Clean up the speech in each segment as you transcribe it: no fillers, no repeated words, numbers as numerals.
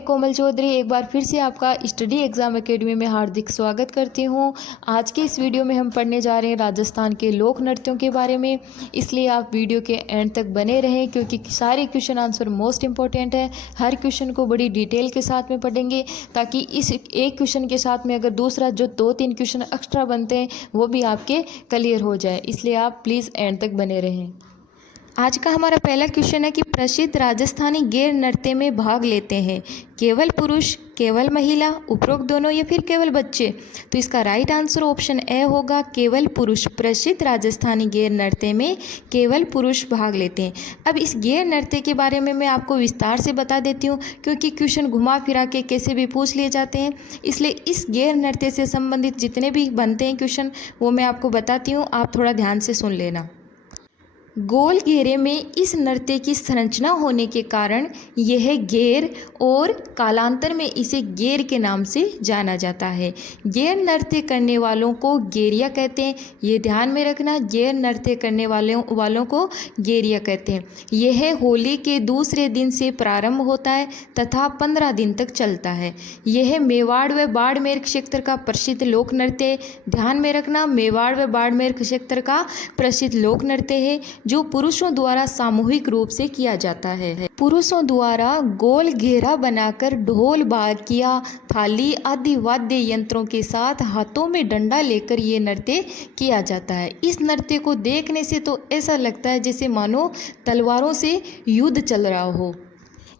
कोमल चौधरी एक बार फिर से आपका स्टडी एग्ज़ाम एकेडमी में हार्दिक स्वागत करती हूं। आज के इस वीडियो में हम पढ़ने जा रहे हैं राजस्थान के लोक नृत्यों के बारे में, इसलिए आप वीडियो के एंड तक बने रहें क्योंकि सारे क्वेश्चन आंसर मोस्ट इंपॉर्टेंट है। हर क्वेश्चन को बड़ी डिटेल के साथ में पढ़ेंगे ताकि इस एक क्वेश्चन के साथ में अगर दूसरा जो 2-3 क्वेश्चन एक्स्ट्रा बनते हैं वो भी आपके क्लियर हो जाए, इसलिए आप प्लीज़ एंड तक बने रहें। आज का हमारा पहला क्वेश्चन है कि प्रसिद्ध राजस्थानी गैर नृत्य में भाग लेते हैं केवल पुरुष, केवल महिला, उपरोक्त दोनों या फिर केवल बच्चे। तो इसका राइट आंसर ऑप्शन ए होगा, केवल पुरुष। प्रसिद्ध राजस्थानी गैर नृत्य में केवल पुरुष भाग लेते हैं। अब इस गैर नृत्य के बारे में मैं आपको विस्तार से बता देती हूँ क्योंकि क्वेश्चन घुमा फिरा के कैसे भी पूछ लिए जाते हैं, इसलिए इस गैर नृत्य से संबंधित जितने भी बनते हैं क्वेश्चन वो मैं आपको बताती हूँ, आप थोड़ा ध्यान से सुन लेना। गोल घेरे में इस नृत्य की संरचना होने के कारण यह घेर और कालांतर में इसे घेर के नाम से जाना जाता है। घेर नृत्य करने वालों को घेरिया कहते हैं, ये ध्यान में रखना। घेर नृत्य करने वालों को घेरिया कहते हैं। यह होली के दूसरे दिन से प्रारंभ होता है तथा 15 दिन तक चलता है। यह मेवाड़ व बाड़मेर क्षेत्र का प्रसिद्ध लोक नृत्य है। ध्यान में रखना, मेवाड़ व बाड़मेर क्षेत्र का प्रसिद्ध लोक नृत्य है जो पुरुषों द्वारा सामूहिक रूप से किया जाता है। पुरुषों द्वारा गोल घेरा बनाकर ढोल, बाकिया, थाली आदि वाद्य यंत्रों के साथ हाथों में डंडा लेकर ये नृत्य किया जाता है। इस नृत्य को देखने से तो ऐसा लगता है जैसे मानो तलवारों से युद्ध चल रहा हो।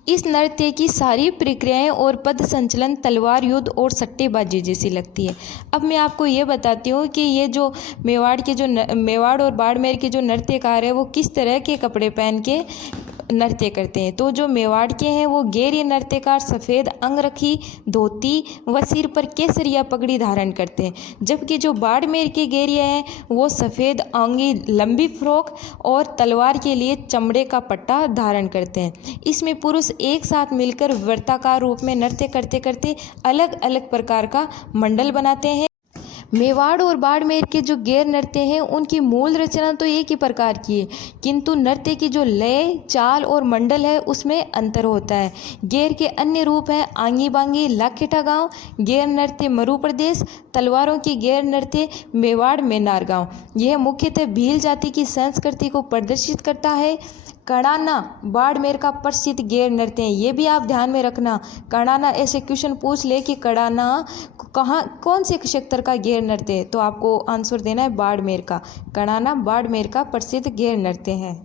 इस नृत्य की सारी प्रक्रियाएं और पद संचलन तलवार युद्ध और सट्टेबाजी जैसी लगती है। अब मैं आपको ये बताती हूँ कि ये जो मेवाड़ और बाड़मेर के जो नृत्यकार है वो किस तरह के कपड़े पहन के नृत्य करते हैं। तो जो मेवाड़ के हैं वो गैर नृत्यकार सफ़ेद अंगरखी, धोती व सिर पर केसरिया पगड़ी धारण करते हैं, जबकि जो बाड़मेर के गैरिया हैं वो सफ़ेद अंगी लंबी फ्रॉक और तलवार के लिए चमड़े का पट्टा धारण करते हैं। इसमें पुरुष एक साथ मिलकर वृत्ताकार रूप में नृत्य करते करते अलग अलग प्रकार का मंडल बनाते हैं। मेवाड़ और बाड़मेर के जो गैर नृत्य हैं उनकी मूल रचना तो एक ही प्रकार की है, किंतु नृत्य की जो लय, चाल और मंडल है उसमें अंतर होता है। गैर के अन्य रूप हैं आंगी बांगी, लाखेटा गांव गैर नृत्य मरु प्रदेश, तलवारों की गैर नृत्य मेवाड़ मेनार गांव। यह मुख्यतः भील जाति की संस्कृति को प्रदर्शित करता है। कड़ाना बाड़मेर का प्रसिद्ध गैर नृत्य है, ये भी आप ध्यान में रखना। कड़ाना ऐसे क्वेश्चन पूछ ले कि कड़ाना कौन से क्षेत्र का गैर नृत्य है, तो आपको आंसर देना है बाड़मेर का। कड़ाना बाड़मेर का प्रसिद्ध गैर नृत्य है।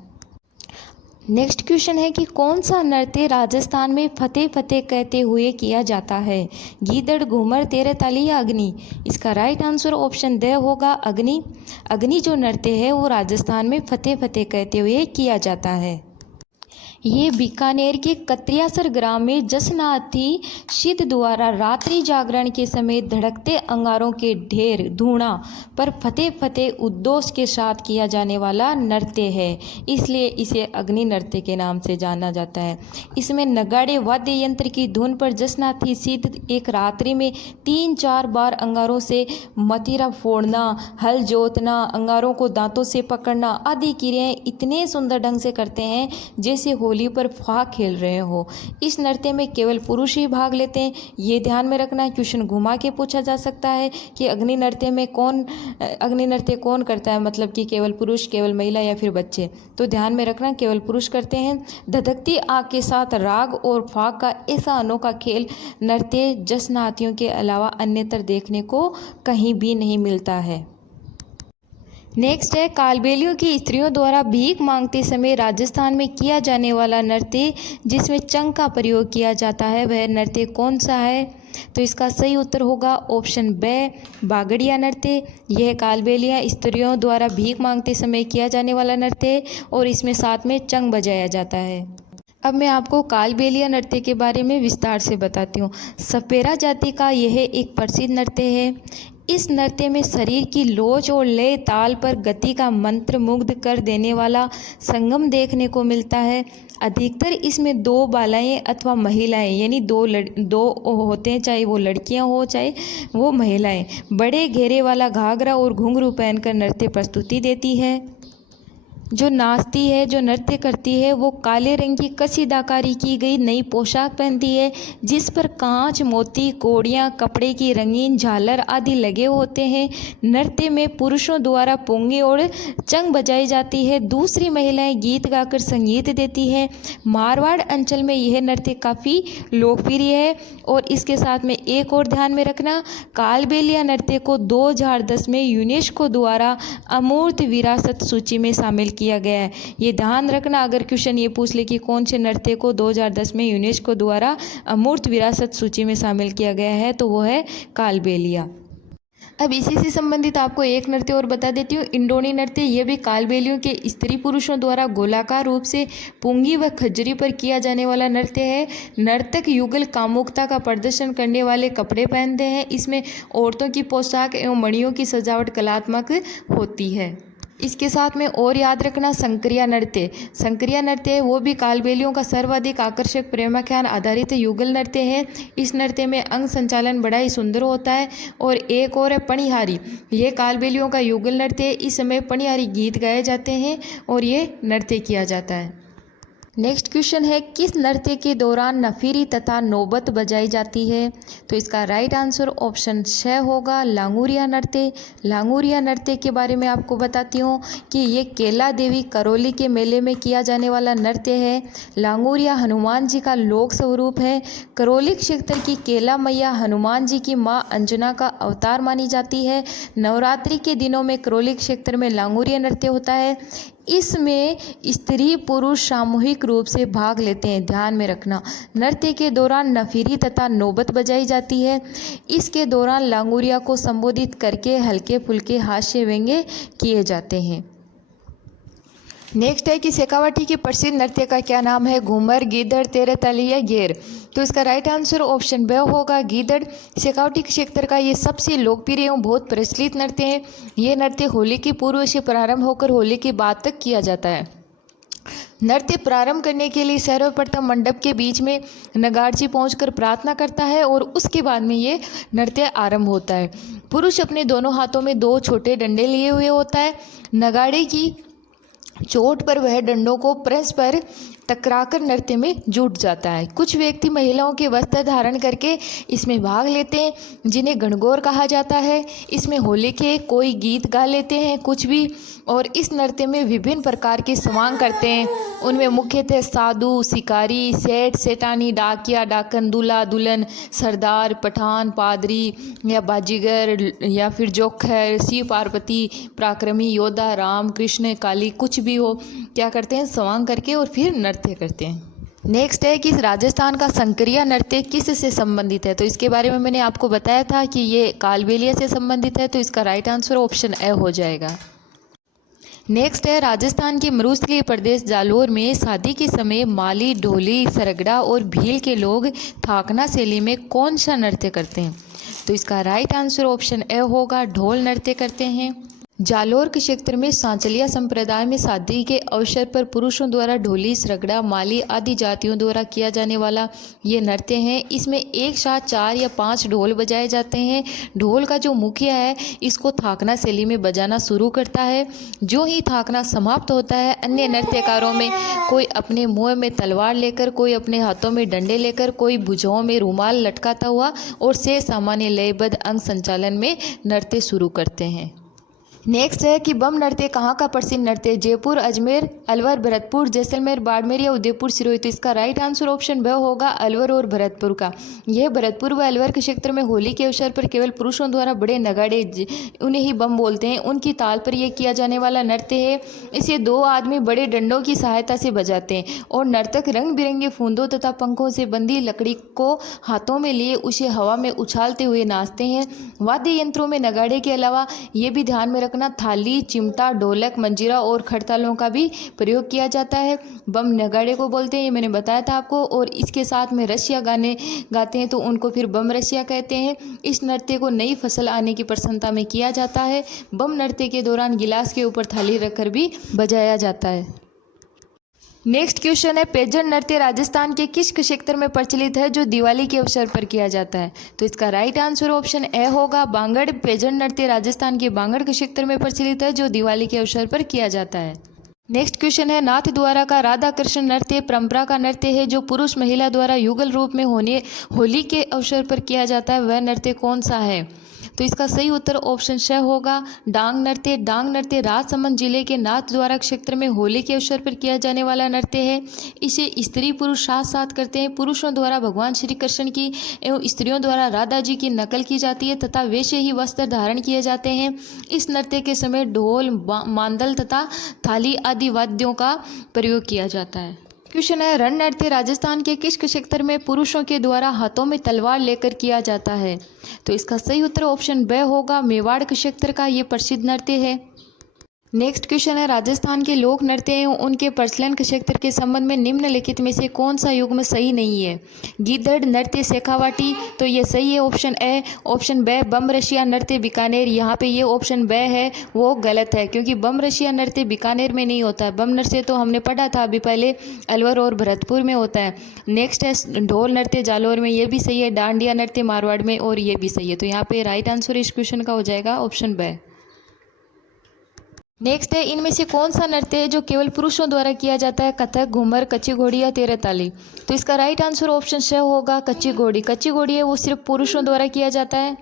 नेक्स्ट क्वेश्चन है कि कौन सा नृत्य राजस्थान में फतेह फतेह कहते हुए किया जाता है, गीदड़, घूमर, तेरताली या अग्नि। इसका राइट आंसर ऑप्शन द होगा, अग्नि। अग्नि जो नृत्य है वो राजस्थान में फतेह फतेह कहते हुए किया जाता है। ये बीकानेर के कत्रियासर ग्राम में जसनाथी सिद्ध द्वारा रात्रि जागरण के समय धड़कते अंगारों के ढेर धूणा पर फतेह फतेह उद्घोष के साथ किया जाने वाला नृत्य है, इसलिए इसे अग्नि नृत्य के नाम से जाना जाता है। इसमें नगाड़े वाद्य यंत्र की धुन पर जसनाथी सिद्ध एक रात्रि में 3-4 बार अंगारों से मतीरा फोड़ना, हल जोतना, अंगारों को दांतों से पकड़ना आदि क्रियाएं इतने सुंदर ढंग से करते हैं जैसे होली पर फाग खेल रहे हो। इस नृत्य में केवल पुरुष ही भाग लेते हैं, ये ध्यान में रखना। क्वेश्चन घुमा के पूछा जा सकता है कि अग्नि नृत्य कौन करता है, मतलब कि केवल पुरुष, केवल महिला या फिर बच्चे। तो ध्यान में रखना केवल पुरुष करते हैं। धधकती आग के साथ राग और फाग का ऐसा अनोखा खेल नृत्य जसनाथियों के अलावा अन्यत्र देखने को कहीं भी नहीं मिलता है। नेक्स्ट है कालबेलियों की स्त्रियों द्वारा भीख मांगते समय राजस्थान में किया जाने वाला नृत्य जिसमें चंग का प्रयोग किया जाता है, वह नृत्य कौन सा है। तो इसका सही उत्तर होगा ऑप्शन बे, बागड़िया नृत्य। यह कालबेलियाँ स्त्रियों द्वारा भीख मांगते समय किया जाने वाला नृत्य है और इसमें साथ में चंग बजाया जाता है। अब मैं आपको कालबेलिया नृत्य के बारे में विस्तार से बताती हूँ। सपेरा जाति का यह एक प्रसिद्ध नृत्य है। इस नृत्य में शरीर की लोच और लय ताल पर गति का मंत्र मुग्ध कर देने वाला संगम देखने को मिलता है। अधिकतर इसमें 2 बालाएं अथवा महिलाएं यानी दो होते हैं, चाहे वो लड़कियां हो चाहे वो महिलाएं, बड़े घेरे वाला घाघरा और घुंघरू पहनकर नृत्य प्रस्तुति देती है। जो नाचती है, जो नृत्य करती है, वो काले रंग की कशीदाकारी की गई नई पोशाक पहनती है, जिस पर कांच, मोती, कौड़ियाँ, कपड़े की रंगीन झालर आदि लगे होते हैं। नृत्य में पुरुषों द्वारा पुंगी और चंग बजाई जाती है। दूसरी महिलाएं गीत गाकर संगीत देती हैं। मारवाड़ अंचल में यह नृत्य काफ़ी लोकप्रिय है। और इसके साथ में एक और ध्यान में रखना, कालबेलिया नृत्य को 2010 में यूनेस्को द्वारा अमूर्त विरासत सूची में शामिल किया गया है। ये ध्यान रखना, अगर क्वेश्चन ये पूछ ले कि कौन से नृत्य को 2010 में यूनेस्को द्वारा अमूर्त विरासत सूची में शामिल किया गया है, तो वो है कालबेलिया। अब इसी से संबंधित आपको एक नृत्य और बता देती हूँ, इंडोनी नृत्य। ये भी कालबेलियों के स्त्री पुरुषों द्वारा गोलाकार रूप से पुंगी व खज्जरी पर किया जाने वाला नृत्य है। नर्तक युगल कामुकता का प्रदर्शन करने वाले कपड़े पहनते हैं। इसमें औरतों की पोशाक एवं मणियों की सजावट कलात्मक होती है। इसके साथ में और याद रखना, संक्रिया नृत्य। संक्रिया नृत्य है वो भी कालबेलियों का सर्वाधिक आकर्षक प्रेमाख्यान आधारित युगल नृत्य है। इस नृत्य में अंग संचालन बड़ा ही सुंदर होता है। और एक और है पणिहारी। ये कालबेलियों का युगल नृत्य है। इस समय पणिहारी गीत गाए जाते हैं और ये नृत्य किया जाता है। नेक्स्ट क्वेश्चन है, किस नृत्य के दौरान नफीरी तथा नौबत बजाई जाती है? तो इसका राइट आंसर ऑप्शन 6 होगा, लांगुरिया नृत्य। लांगुरिया नृत्य के बारे में आपको बताती हूँ कि ये केला देवी करौली के मेले में किया जाने वाला नृत्य है। लांगुरिया हनुमान जी का लोक स्वरूप है। करौली क्षेत्र की केला मैया हनुमान जी की माँ अंजना का अवतार मानी जाती है। नवरात्रि के दिनों में करौली क्षेत्र में लांगुरिया नृत्य होता है। इसमें स्त्री पुरुष सामूहिक रूप से भाग लेते हैं। ध्यान में रखना, नृत्य के दौरान नफीरी तथा नौबत बजाई जाती है। इसके दौरान लांगुरिया को संबोधित करके हल्के फुल्के हास्य व्यंग्य किए जाते हैं। नेक्स्ट है कि शेखावाटी की प्रसिद्ध नृत्य का क्या नाम है? घूमर, गीदड़, तेरह ताली या घेर? तो इसका राइट आंसर ऑप्शन ब होगा, गीदड़। शेखावाटी क्षेत्र का ये सबसे लोकप्रिय एवं बहुत प्रचलित नृत्य है। ये नृत्य होली की पूर्व से प्रारंभ होकर होली के बाद तक किया जाता है। नृत्य प्रारंभ करने के लिए सर्वप्रथम मंडप के बीच में नगाड़ची पहुंचकर प्रार्थना करता है और उसके बाद में ये नृत्य आरंभ होता है। पुरुष अपने दोनों हाथों में 2 छोटे डंडे लिए हुए होता है। नगाड़े की चोट पर वह डंडों को परस्पर टकराकर नृत्य में जुट जाता है। कुछ व्यक्ति महिलाओं के वस्त्र धारण करके इसमें भाग लेते हैं, जिन्हें गणगौर कहा जाता है। इसमें होली के कोई गीत गा लेते हैं, कुछ भी। और इस नृत्य में विभिन्न प्रकार के स्वांग करते हैं। उनमें मुख्यतः साधु, शिकारी, सेठ, सेठानी, डाकिया, डाकन, दूल्हा, दुल्हन, सरदार, पठान, पादरी या बाजीगर या फिर जोखर, शिव पार्वती, पराक्रमी, योद्धा, राम, कृष्ण, काली, कुछ भी हो, क्या करते हैं, स्वांग करके और फिर नृत्य करते हैं। नेक्स्ट है कि राजस्थान का संक्रिया नृत्य किस से संबंधित है? तो इसके बारे में मैंने आपको बताया था कि ये कालबेलिया से संबंधित है। तो इसका राइट आंसर ऑप्शन ए हो जाएगा। नेक्स्ट है, राजस्थान के मरुस्थलीय प्रदेश जालोर में शादी के समय माली, ढोली, सरगड़ा और भील के लोग थाकना शैली में कौन सा नृत्य करते हैं? तो इसका राइट आंसर ऑप्शन ए होगा, ढोल नृत्य करते हैं। जालोर के क्षेत्र में सांचलिया संप्रदाय में शादी के अवसर पर पुरुषों द्वारा ढोली, सरगड़ा, माली आदि जातियों द्वारा किया जाने वाला ये नृत्य है। इसमें एक साथ 4 या 5 ढोल बजाए जाते हैं। ढोल का जो मुखिया है इसको थाकना शैली में बजाना शुरू करता है। जो ही थाकना समाप्त होता है, अन्य नृत्यकारों में कोई अपने मुंह में तलवार लेकर, कोई अपने हाथों में डंडे लेकर, कोई भुजाओं में रुमाल लटकाता हुआ और से सामान्य लयबद्ध अंग संचालन में नृत्य शुरू करते हैं। नेक्स्ट है कि बम नृत्य कहाँ का प्रसिद्ध नृत्य है? जयपुर, अजमेर, अलवर, भरतपुर, जैसलमेर, बाड़मेर या उदयपुर, सिरोही? तो इसका राइट आंसर ऑप्शन ब होगा, अलवर और भरतपुर का। यह भरतपुर व अलवर के क्षेत्र में होली के अवसर पर केवल पुरुषों द्वारा बड़े नगाड़े, उन्हें ही बम बोलते हैं, उनकी ताल पर यह किया जाने वाला नृत्य है। इसे 2 आदमी बड़े डंडों की सहायता से बजाते हैं और नर्तक रंग बिरंगे फूंदों तथा पंखों से बंधी लकड़ी को हाथों में लिए उसे हवा में उछालते हुए नाचते हैं। वाद्य यंत्रों में नगाड़े के अलावा ये भी ध्यान में थाली, चिमटा, ढोलक, मंजीरा और खड़तालों का भी प्रयोग किया जाता है। बम नगाड़े को बोलते हैं, ये मैंने बताया था आपको। और इसके साथ में रसिया गाने गाते हैं तो उनको फिर बम रसिया कहते हैं। इस नृत्य को नई फसल आने की प्रसन्नता में किया जाता है। बम नृत्य के दौरान गिलास के ऊपर थाली रखकर भी बजाया जाता है। नेक्स्ट क्वेश्चन है, पेजन नृत्य राजस्थान के किस क्षेत्र में प्रचलित है जो दिवाली के अवसर पर किया जाता है? तो इसका राइट आंसर ऑप्शन ए होगा, बांगड़। पेजन नृत्य राजस्थान के बांगड़ के क्षेत्र में प्रचलित है जो दिवाली के अवसर पर किया जाता है। नेक्स्ट क्वेश्चन है, नाथ द्वारा का राधा कृष्ण नृत्य परंपरा का नृत्य है जो पुरुष महिला द्वारा युगल रूप में होली के अवसर पर किया जाता है, वह नृत्य कौन सा है? तो इसका सही उत्तर ऑप्शन श होगा, डांग नृत्य। डांग नृत्य राजसमंद जिले के नाथ द्वारा क्षेत्र में होली के अवसर पर किया जाने वाला नृत्य है। इसे स्त्री पुरुष साथ साथ करते हैं। पुरुषों द्वारा भगवान श्री कृष्ण की एवं स्त्रियों द्वारा राधा जी की नकल की जाती है तथा वैसे ही वस्त्र धारण किए जाते हैं। इस नृत्य के समय ढोल, मांदल तथा थाली आदि वाद्यों का प्रयोग किया जाता है। क्वेश्चन है, रण नृत्य राजस्थान के किस क्षेत्र में पुरुषों के द्वारा हाथों में तलवार लेकर किया जाता है? तो इसका सही उत्तर ऑप्शन ब होगा, मेवाड़ क्षेत्र का ये प्रसिद्ध नृत्य है। नेक्स्ट क्वेश्चन है, राजस्थान के लोक नृत्य एवं उनके प्रचलन क्षेत्र के संबंध में निम्नलिखित में से कौन सा युग्म सही नहीं है? गीदड़ नृत्य शेखावाटी, तो ये सही है ऑप्शन ए। ऑप्शन ब, बम रशिया नृत्य बीकानेर, यहाँ पे ये ऑप्शन ब है वो गलत है क्योंकि बम रशिया नृत्य बीकानेर में नहीं होता है। बम नृत्य तो हमने पढ़ा था अभी पहले, अलवर और भरतपुर में होता है। नेक्स्ट है ढोल नृत्य जालौर में, ये भी सही है। डांडिया नृत्य मारवाड़ में, और ये भी सही है। तो यहाँ पे राइट आंसर इस क्वेश्चन का हो जाएगा ऑप्शन ब। नेक्स्ट है, इनमें से कौन सा नृत्य है जो केवल पुरुषों द्वारा किया जाता है? कथक, घूमर, कच्ची घोड़ी या तेरह ताली। तो इसका राइट आंसर ऑप्शन श होगा, कच्ची घोड़ी। कच्ची घोड़ी है वो सिर्फ पुरुषों द्वारा किया जाता है।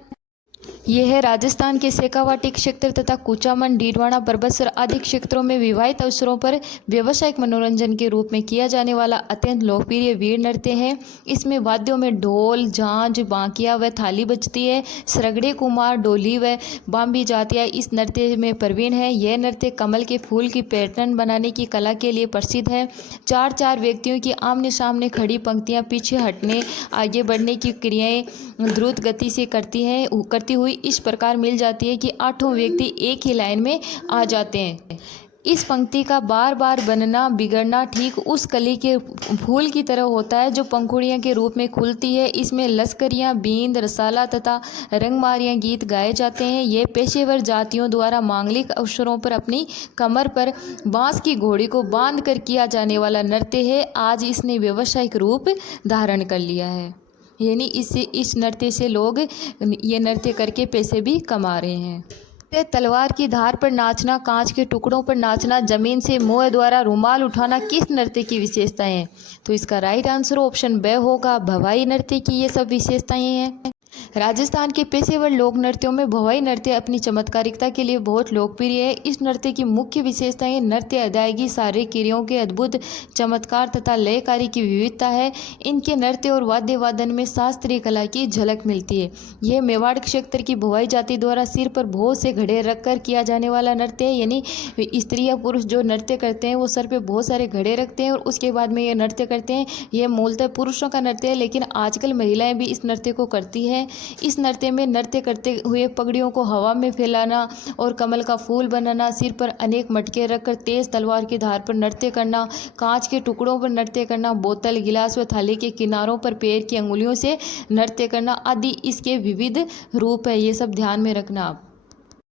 यह है राजस्थान के शेखावाटी क्षेत्र तथा कुचामन, डीडवाना, बरबसर आदि क्षेत्रों में विवाहित अवसरों पर व्यावसायिक मनोरंजन के रूप में किया जाने वाला अत्यंत लोकप्रिय वीर नृत्य है। इसमें वाद्यों में ढोल, झांझ, बांकिया व थाली बजती है। सरगड़े, कुमार, डोली व बाम्बी जातियाँ इस नृत्य में प्रवीण है। यह नृत्य कमल के फूल की पैटर्न बनाने की कला के लिए प्रसिद्ध है। चार चार व्यक्तियों की आमने सामने खड़ी पंक्तियाँ पीछे हटने, आगे बढ़ने की क्रियाएं द्रुत गति से करती हुई इस प्रकार मिल जाती है कि आठों व्यक्ति एक ही लाइन में आ जाते हैं। इस पंक्ति का बार बार बनना बिगड़ना ठीक उस कली के फूल की तरह होता है जो पंखुड़ियों के रूप में खुलती है। इसमें लश्करियाँ, बींद, रसाला तथा रंगमारियाँ गीत गाए जाते हैं। ये पेशेवर जातियों द्वारा मांगलिक अवसरों पर अपनी कमर पर बांस की घोड़ी को बांध कर किया जाने वाला नृत्य है। आज इसने व्यावसायिक रूप धारण कर लिया है, यानी इस नृत्य से लोग ये नृत्य करके पैसे भी कमा रहे हैं। तलवार की धार पर नाचना, कांच के टुकड़ों पर नाचना, जमीन से मुंह द्वारा रुमाल उठाना किस नृत्य की विशेषताएं हैं? तो इसका राइट आंसर ऑप्शन ब होगा, भवाई नृत्य की ये सब विशेषताएं हैं। राजस्थान के पेशेवर लोक नृत्यों में भवाई नृत्य अपनी चमत्कारिकता के लिए बहुत लोकप्रिय है। इस नृत्य की मुख्य विशेषताएं नृत्य अदायगी, शारीरिक क्रियाओं के अद्भुत चमत्कार तथा लयकारी की विविधता है। इनके नृत्य और वाद्य वादन में शास्त्रीय कला की झलक मिलती है। यह मेवाड़ क्षेत्र की भवाई जाति द्वारा सिर पर बहुत से घड़े रखकर किया जाने वाला नृत्य है, यानी स्त्री या पुरुष जो नृत्य करते हैं वो सर पे बहुत सारे घड़े रखते हैं और उसके बाद में ये नृत्य करते हैं। यह मूलतः पुरुषों का नृत्य है, लेकिन आजकल महिलाएं भी इस नृत्य को करती हैं। इस नृत्य में नृत्य करते हुए पगड़ियों को हवा में फैलाना और कमल का फूल बनाना, सिर पर अनेक मटके रखकर तेज तलवार की धार पर नृत्य करना, कांच के टुकड़ों पर नृत्य करना, बोतल, गिलास व थाली के किनारों पर पैर की अंगुलियों से नृत्य करना आदि इसके विविध रूप है। ये सब ध्यान में रखना आप।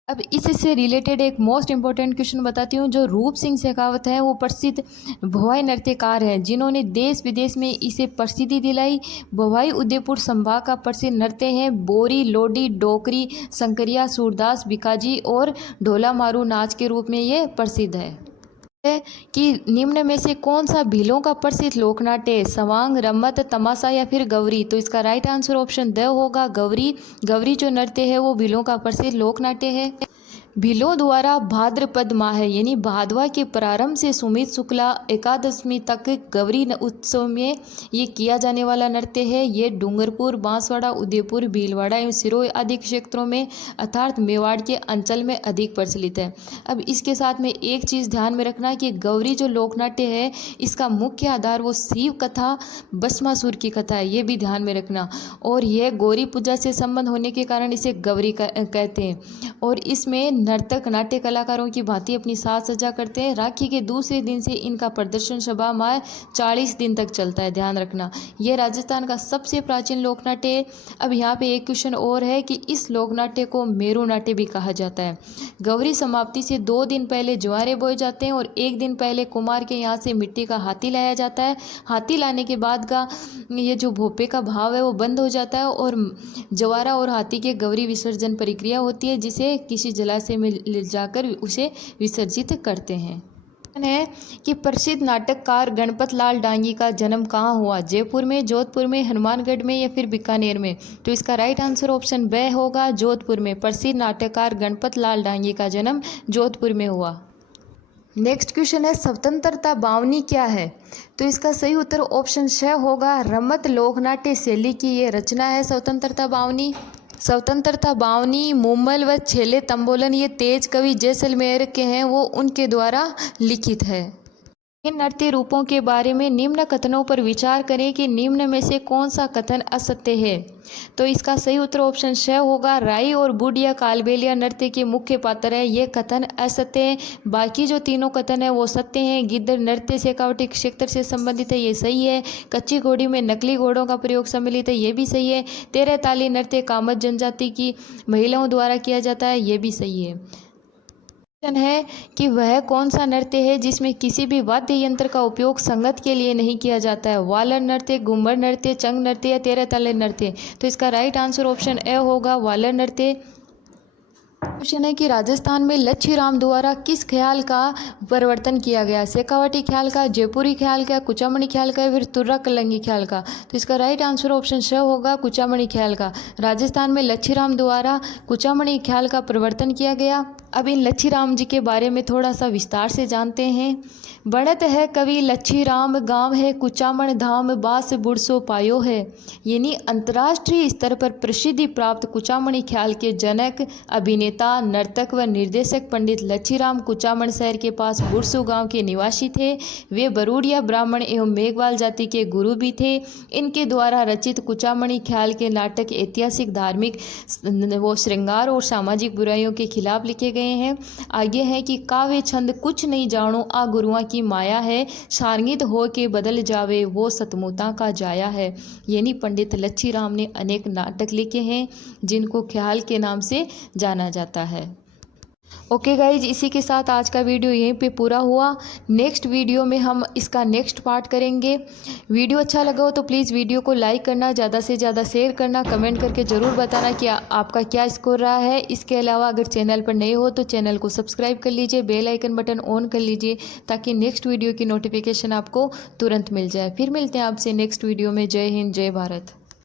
अब इससे रिलेटेड एक मोस्ट इम्पॉर्टेंट क्वेश्चन बताती हूँ। जो रूप सिंह शेखावत हैं वो प्रसिद्ध भवाई नृत्यकार हैं जिन्होंने देश विदेश में इसे प्रसिद्धि दिलाई। भवाई उदयपुर संभाग का प्रसिद्ध नृत्य है। बोरी, लोडी, डोकरी, शंकरिया, सूरदास, बिकाजी और ढोला मारू नाच के रूप में ये प्रसिद्ध है। कि निम्न में से कौन सा भीलों का प्रसिद्ध लोकनाट्य है? सवांग, रम्मत, तमाशा या फिर गौरी। तो इसका राइट आंसर ऑप्शन द होगा, गौरी। गौरी जो नृत्य है वो भीलों का प्रसिद्ध लोकनाट्य है। भीलों द्वारा भाद्रपद माह है यानी भादवा के प्रारंभ से सुमित शुक्ला एकादशमी तक गौरी उत्सव में ये किया जाने वाला नृत्य है। ये डूंगरपुर, बांसवाड़ा, उदयपुर, भीलवाड़ा एवं सिरोही आदि क्षेत्रों में अर्थात मेवाड़ के अंचल में अधिक प्रचलित है। अब इसके साथ में एक चीज़ ध्यान में रखना कि गौरी जो लोकनाट्य है इसका मुख्य आधार वो शिव कथा, भस्मासुर की कथा है, ये भी ध्यान में रखना। और यह गौरी पूजा से संबंध होने के कारण इसे गौरी कहते हैं। और इसमें नर्तक नाट्य कलाकारों की भांति अपनी साज सज्जा करते हैं। राखी के दूसरे दिन से इनका प्रदर्शन सभा माह 40 दिन तक चलता है, ध्यान रखना। यह राजस्थान का सबसे प्राचीन लोकनाट्य है। अब यहाँ पे एक क्वेश्चन और है कि इस लोकनाट्य को मेरू नाट्य भी कहा जाता है। गौरी समाप्ति से 2 दिन पहले ज्वारे बोए जाते हैं और 1 दिन पहले कुमार के यहाँ से मिट्टी का हाथी लाया जाता है। हाथी लाने के बाद का ये जो भोपे का भाव है वो बंद हो जाता है और जवारा और हाथी के गौरी विसर्जन प्रक्रिया होती है जिसे किसी जलाशय में ले जाकर उसे विसर्जित करते हैं। है कि प्रसिद्ध नाटककार गणपत लाल डांगी का जन्म कहाँ हुआ? जयपुर में, जोधपुर में, हनुमानगढ़ में या फिर बीकानेर में? तो इसका राइट आंसर ऑप्शन ब होगा जोधपुर में। प्रसिद्ध नाटककार गणपत लाल डांगी का जन्म जोधपुर में हुआ। नेक्स्ट क्वेश्चन है स्वतंत्रता बावनी क्या है? तो इसका सही उत्तर ऑप्शन श होगा रमत लोकनाट्य शैली की ये रचना है स्वतंत्रता बावनी। स्वतंत्रता बावनी, मूमल व छेले तंबोलन ये तेज कवि जैसलमेर के हैं, वो उनके द्वारा लिखित है। इन नृत्य रूपों के बारे में निम्न कथनों पर विचार करें कि निम्न में से कौन सा कथन असत्य है? तो इसका सही उत्तर ऑप्शन श होगा राई और बुढ़िया कालबेलिया नृत्य के मुख्य पात्र है, ये कथन असत्य है। बाकी जो तीनों कथन है वो सत्य हैं। गिद्ध नृत्य शेखावटी क्षेत्र से संबंधित है, ये सही है। कच्ची घोड़ी में नकली घोड़ों का प्रयोग सम्मिलित है, ये भी सही है। तेरह ताली नृत्य कामत जनजाति की महिलाओं द्वारा किया जाता है, ये भी सही है। है कि वह कौन सा नृत्य है जिसमें किसी भी वाद्य यंत्र का उपयोग संगत के लिए नहीं किया जाता है? वालर नृत्य, घूमर नृत्य, चंग नृत्य या तेरह ताले नृत्य? तो इसका राइट आंसर ऑप्शन ए होगा वालर नृत्य। क्वेश्चन है कि राजस्थान में लच्छीराम द्वारा किस ख्याल का परिवर्तन किया गया? शेखावटी ख्याल का, जयपुरी ख्याल का, कुचामणी ख्याल का या फिर तुर्रा कलंगी ख्याल का? तो इसका राइट आंसर ऑप्शन श होगा कुचामणी ख्याल का। राजस्थान में लच्छीराम द्वारा कुचामणी ख्याल का परिवर्तन किया गया। अब इन लच्छीराम जी के बारे में थोड़ा सा विस्तार से जानते हैं। बढ़त है कवि लच्छीराम, गांव है कुचामण धाम, बास बुढ़सो पायो है। यानी अंतर्राष्ट्रीय स्तर पर प्रसिद्धि प्राप्त कुचामणी ख्याल के जनक, अभिनेता, नर्तक व निर्देशक पंडित लच्छीराम कुचामण शहर के पास बुढ़सो गांव के निवासी थे। वे बरूढ़िया ब्राह्मण एवं मेघवाल जाति के गुरु भी थे। इनके द्वारा रचित कुचामणी ख्याल के नाटक ऐतिहासिक, धार्मिक वो श्रृंगार और सामाजिक बुराइयों के खिलाफ लिखे गए हैं। आगे है कि काव्य छंद कुछ नहीं जानो आ गुरुआ की माया है, शार्ंगित हो के बदल जावे वो सतमुता का जाया है। यानी पंडित लच्छीराम ने अनेक नाटक लिखे हैं जिनको ख्याल के नाम से जाना जाता है। ओके गाइज, इसी के साथ आज का वीडियो यहीं पे पूरा हुआ। नेक्स्ट वीडियो में हम इसका नेक्स्ट पार्ट करेंगे। वीडियो अच्छा लगा हो तो प्लीज़ वीडियो को लाइक करना, ज़्यादा से ज़्यादा शेयर करना, कमेंट करके ज़रूर बताना कि आपका क्या स्कोर रहा है। इसके अलावा अगर चैनल पर नए हो तो चैनल को सब्सक्राइब कर लीजिए, बेल आइकन बटन ऑन कर लीजिए ताकि नेक्स्ट वीडियो की नोटिफिकेशन आपको तुरंत मिल जाए। फिर मिलते हैं आपसे नेक्स्ट वीडियो में। जय हिंद, जय भारत।